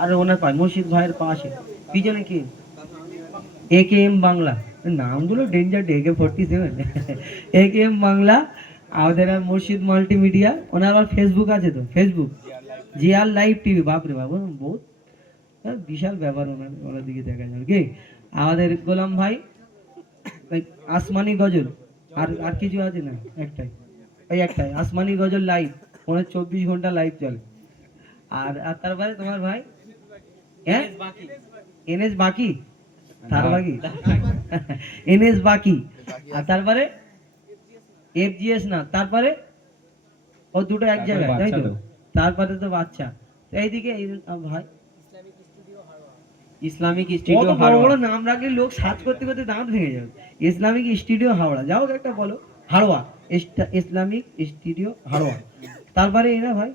আর ওনার পাশে মুর্শিদ ভাইয়ের পাশে পিছনে কি একেএম বাংলা, নামগুলো ডেঞ্জার, AK-47 একেএম বাংলা, আমাদের আর মুর্শিদ মাল্টিমিডিয়া। ওনার আবার ফেসবুক আছে, তো ফেসবুক জিআর লাইভ টিভি, বাপরে বাবু বহুত বিশাল ব্যাপার। ওনার ওনার দিকে দেখা যাবে কি আমাদের গোলাম ভাই আসমানি গজল, আর আর কিছু আছে না, একটাই, ওই একটাই আসমানি গজল লাইভ, ওনার 24 ঘন্টা লাইভ চলে। আর আর তারপরে তোমার ভাই হ্যাঁ এনএস বাকি, তার বাকি এনএস বাকি, আর তারপরে FGS না, তারপরে ও দুটো এক জায়গায়, তাই তো? তারপরে তো বাচ্চা এইদিকে ভাই ইসলামিক স্টুডিও হাওড়া, বড় নাম রাখলে লোক সার্চ করতে করতে দাঁত ভেঙে যাবে। ইসলামিক স্টুডিও হাওড়া, যাও একটা বলো, হাড়োয়া ইসলামিক স্টুডিও হাড়োয়া। তারপরে এরা ভাই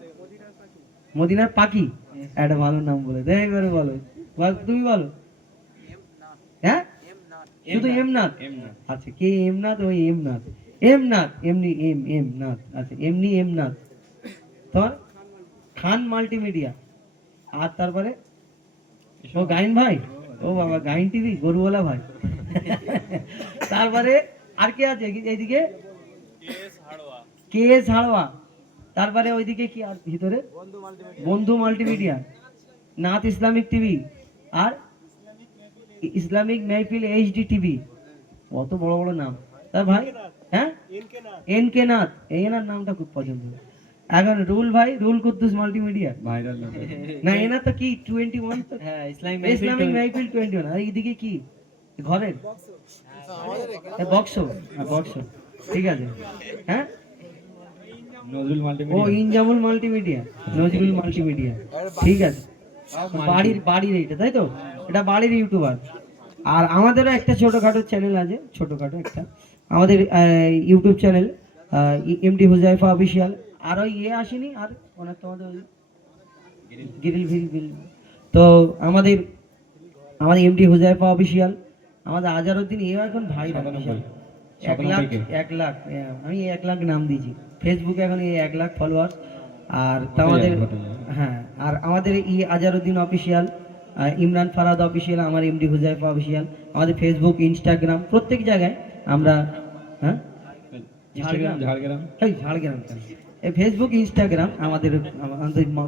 মদিনার পাখি, একটা ভালো নাম বলে দেখ, একবারে বলো, তুমি বলো। হ্যাঁ শুধু এমনাথ, আচ্ছা কে এমনাথ? ওই এমনাথ, এমনাথ এমনি এমনাথ, আচ্ছা এমনি এমনাথ। তোমার খান মাল্টিমিডিয়া, আর তারপরে ও গাইন ভাই, ও বাবা গাইন টিভি গরুওয়ালা ভাই তারপরে আর কে আছে এইদিকে? KS হাড়োয়া। তারপরে ওইদিকে কি আর ভিতরে? বন্ধু মাল্টিমিডিয়া, নাথ ইসলামিক টিভি, আর ইসলামিক মেহফিল HD টিভি। কত বড় বড় নাম তার ভাই। হ্যাঁ NK নাথ, এই এনার নামটা খুব পছন্দ। এখন রুল ভাই, রুল কুদ্দুস মাল্টিমিডিয়া ভাইরাল না, এনার তো কি 21, তো হ্যাঁ ইসলামিক মেহফিল 21। আর এইদিকে কি ঘরের বক্স, বক্স, ঠিক আছে। হ্যাঁ নজরুল মাল্টিমিডিয়া, ও ইনজামুল মাল্টিমিডিয়া, নজরুল মাল্টিমিডিয়া, ঠিক আছে। বাড়ির এইটা, তাই তো? এটা বাড়ির ইউটিউবার। আর আমাদেরও একটা ছোটখাটো চ্যানেল আছে, ছোটখাটো একটা আমাদের YouTube channel, MD Huzaifa official. আর ওই আসেনি, আর ওনার তোমাদের গিরিল, তো আমাদের MD হুজাইফা অফিসিয়াল, আমাদের আজারউদ্দিন, এও এখন ভাই 1 লাখ, আমি 1 লাখ নাম দিয়েছি ফেসবুকে, এখন 1 লাখ ফলোয়ার্স। আর আমাদের হ্যাঁ, আর আমাদের আজারউদ্দিন অফিসিয়াল, ইমরান ফারাদ অফিসিয়াল, আমার MD হুজাইফা অফিসিয়াল, আমাদের ফেসবুক ইনস্টাগ্রাম প্রত্যেক জায়গায় আমরা। হ্যাঁ ঝাড়গ্রাম এই ফেসবুক ইনস্টাগ্রাম আমাদের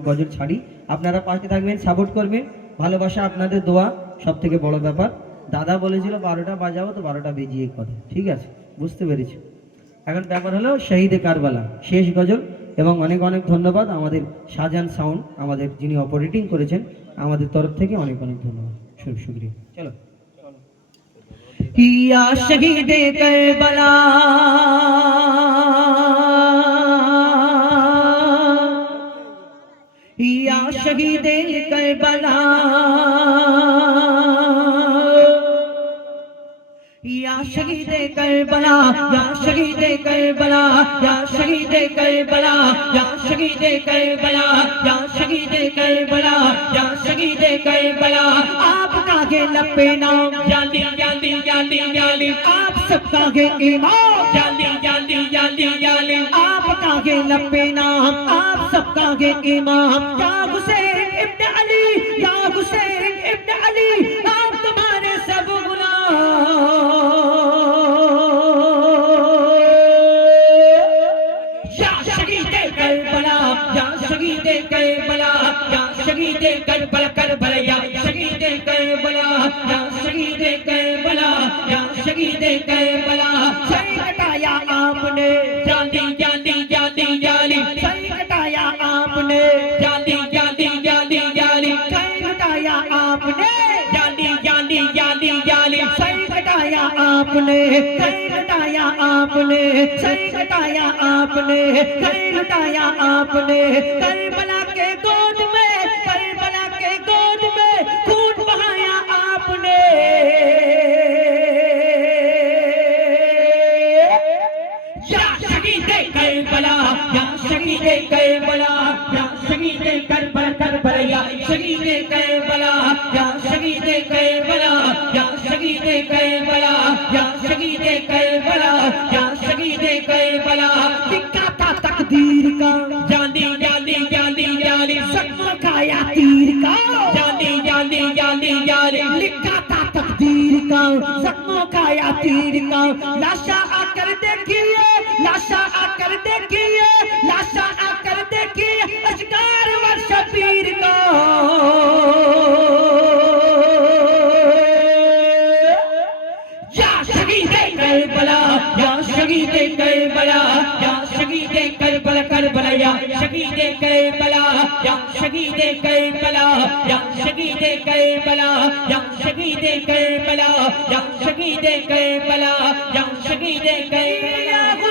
গজল ছাড়ি। আপনারা পাশে থাকবেন, সাপোর্ট করবেন, ভালোবাসা আপনাদের দোয়া সব থেকে বড় ব্যাপার। দাদা বলেছিল 12টা বাজাবো, তো 12টা বেজিয়ে কথা, ঠিক আছে, বুঝতে পেরেছি। এখন ব্যাপার হলো শহীদে কারবালা শেষ গজল, এবং অনেক অনেক ধন্যবাদ আমাদের শাহজাহান সাউন্ড, আমাদের যিনি অপারেটিং করেছেন, আমাদের তরফ থেকে অনেক অনেক ধন্যবাদ, শুক্রিয়া। চলো ইয়া শহীদে কারবালা, ইয়া শহীদে কারবালা, या शहीदे करबला, या शहीदे करबला, या शहीदे करबला, या शहीदे करबला, या शहीदे करबला, या शहीदे करबला। आपका के लपे नाम जाली जाली जाली जाली, आप सबका के इमाम जाली जाली जाली जाली, आपका के लपे नाम, आप सबका के इमाम। या हुसैन इब्न अली, या हुसैन इब्न अली, आप तुम्हारे सब शहीदे करबला, या शहीदे करबला करबला, या शहीदे करबला, या शहीदे करबला, या शहीदे करबला। सर कटाया आपने जाली जाली जाली जाली, सर कटाया आपने जाली जाली जाली जाली, सर कटाया आपने जाली जाली जाली जाली, सर कटाया आपने, सर कटाया आपने, सर कटाया आपने, सर कटाया आपने। करबला के गोद में, करबला के गोद में खून बहाया आपने। या शहीदे करबला, या शहीदे करबला, या शहीदे करबला करबला, या शहीदे करबला, या शहीदे करबला, या शहीदे करबला, या शहीदे करबला, या शहीदे करबला। लिखा था तकदीर का जाली जाली जाली जाली, सच खाया तीर का کا زخموں کا یا تیر کا لاشا آ کر دیکھیے لاشا آ کر دیکھیے لاشا آ کر دیکھیے اشکار ور شبیر کا یا شہید کربلا یا شہید کربلا یا شہید کربلا کربلا یا شہید کربلا یا شہید کربلا یا شہید کربلا یا شہید کربلا یا شہید کربلا یا شہید کربلا